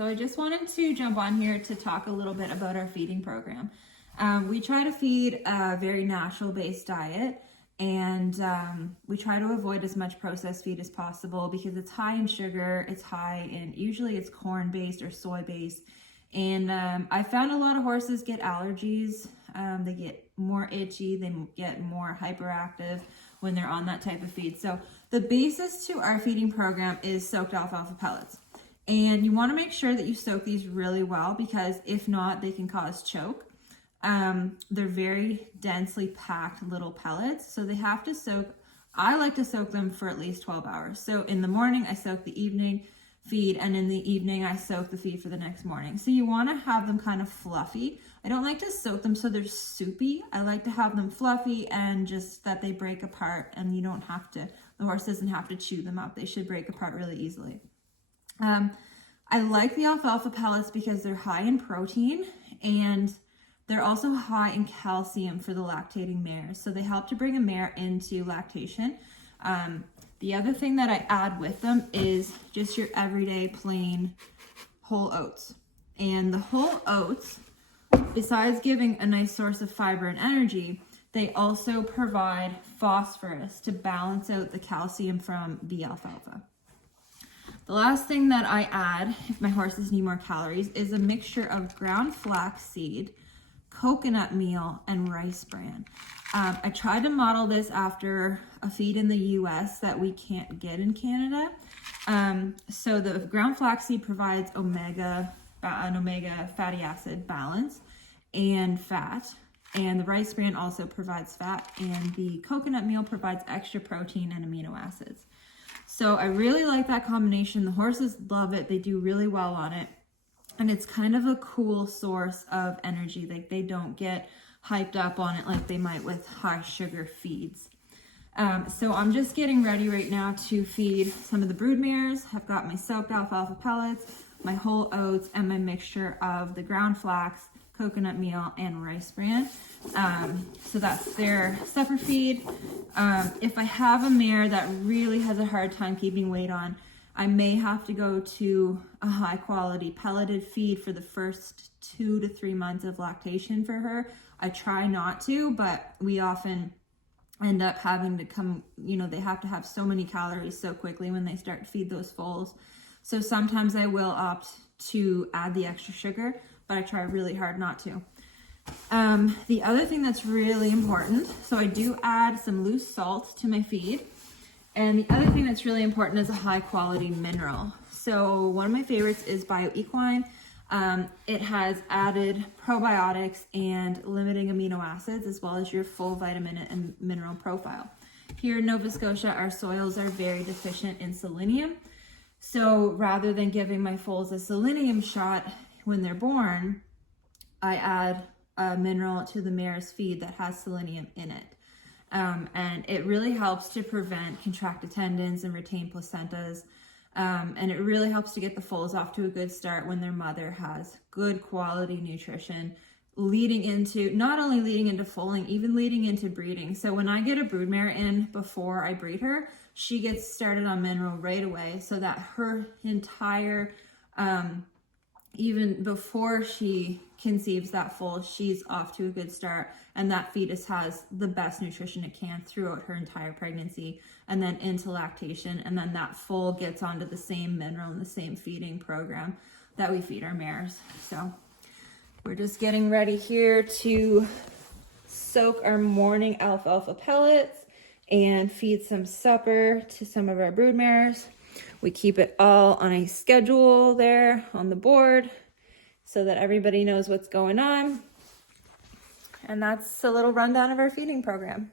So I just wanted to jump on here to talk a little bit about our feeding program. We try to feed a very natural based diet, and we try to avoid as much processed feed as possible because it's high in sugar, it's high in, usually it's corn based or soy based. And I found a lot of horses get allergies. They get more itchy, they get more hyperactive when they're on that type of feed. So the basis to our feeding program is soaked alfalfa pellets. And you want to make sure that you soak these really well, because if not, they can cause choke. They're very densely packed little pellets, so they have to soak. I like to soak them for at least 12 hours. So in the morning, I soak the evening feed, and in the evening, I soak the feed for the next morning. So you want to have them kind of fluffy. I don't like to soak them so they're soupy. I like to have them fluffy and just that they break apart, and you don't have to, the horse doesn't have to chew them up. They should break apart really easily. I like the alfalfa pellets because they're high in protein, and they're also high in calcium for the lactating mares. So they help to bring a mare into lactation. The other thing that I add with them is just your everyday plain whole oats. And the whole oats, besides giving a nice source of fiber and energy, they also provide phosphorus to balance out the calcium from the alfalfa. The last thing that I add, if my horses need more calories, is a mixture of ground flax seed, coconut meal, and rice bran. I tried to model this after a feed in the US that we can't get in Canada. So the ground flaxseed provides an omega fatty acid balance and fat, and the rice bran also provides fat, and the coconut meal provides extra protein and amino acids. So I really like that combination. The horses love it. They do really well on it. And it's kind of a cool source of energy. Like, they don't get hyped up on it like they might with high sugar feeds. So I'm just getting ready right now to feed some of the broodmares. I've got my soaked alfalfa pellets, my whole oats, and my mixture of the ground flax, coconut meal, and rice bran. So that's their supper feed. If I have a mare that really has a hard time keeping weight on, I may have to go to a high quality pelleted feed for the first 2 to 3 months of lactation for her. I try not to, but we often end up having to come, they have to have so many calories so quickly when they start to feed those foals. So sometimes I will opt to add the extra sugar, but I try really hard not to. The other thing that's really important, so I do add some loose salt to my feed. And the other thing that's really important is a high quality mineral. So one of my favorites is BioEquine. It has added probiotics and limiting amino acids, as well as your full vitamin and mineral profile. Here in Nova Scotia, our soils are very deficient in selenium. So rather than giving my foals a selenium shot when they're born, I add a mineral to the mare's feed that has selenium in it. And it really helps to prevent contracted tendons and retain placentas. And it really helps to get the foals off to a good start when their mother has good quality nutrition, not only leading into foaling, even leading into breeding. So when I get a broodmare in before I breed her, she gets started on mineral right away, so that her entire, even before she conceives that foal, she's off to a good start, and that fetus has the best nutrition it can throughout her entire pregnancy, and then into lactation, and then that foal gets onto the same mineral and the same feeding program that we feed our mares. So we're just getting ready here to soak our morning alfalfa pellets and feed some supper to some of our broodmares. We keep it all on a schedule there on the board so that everybody knows what's going on. And that's a little rundown of our feeding program.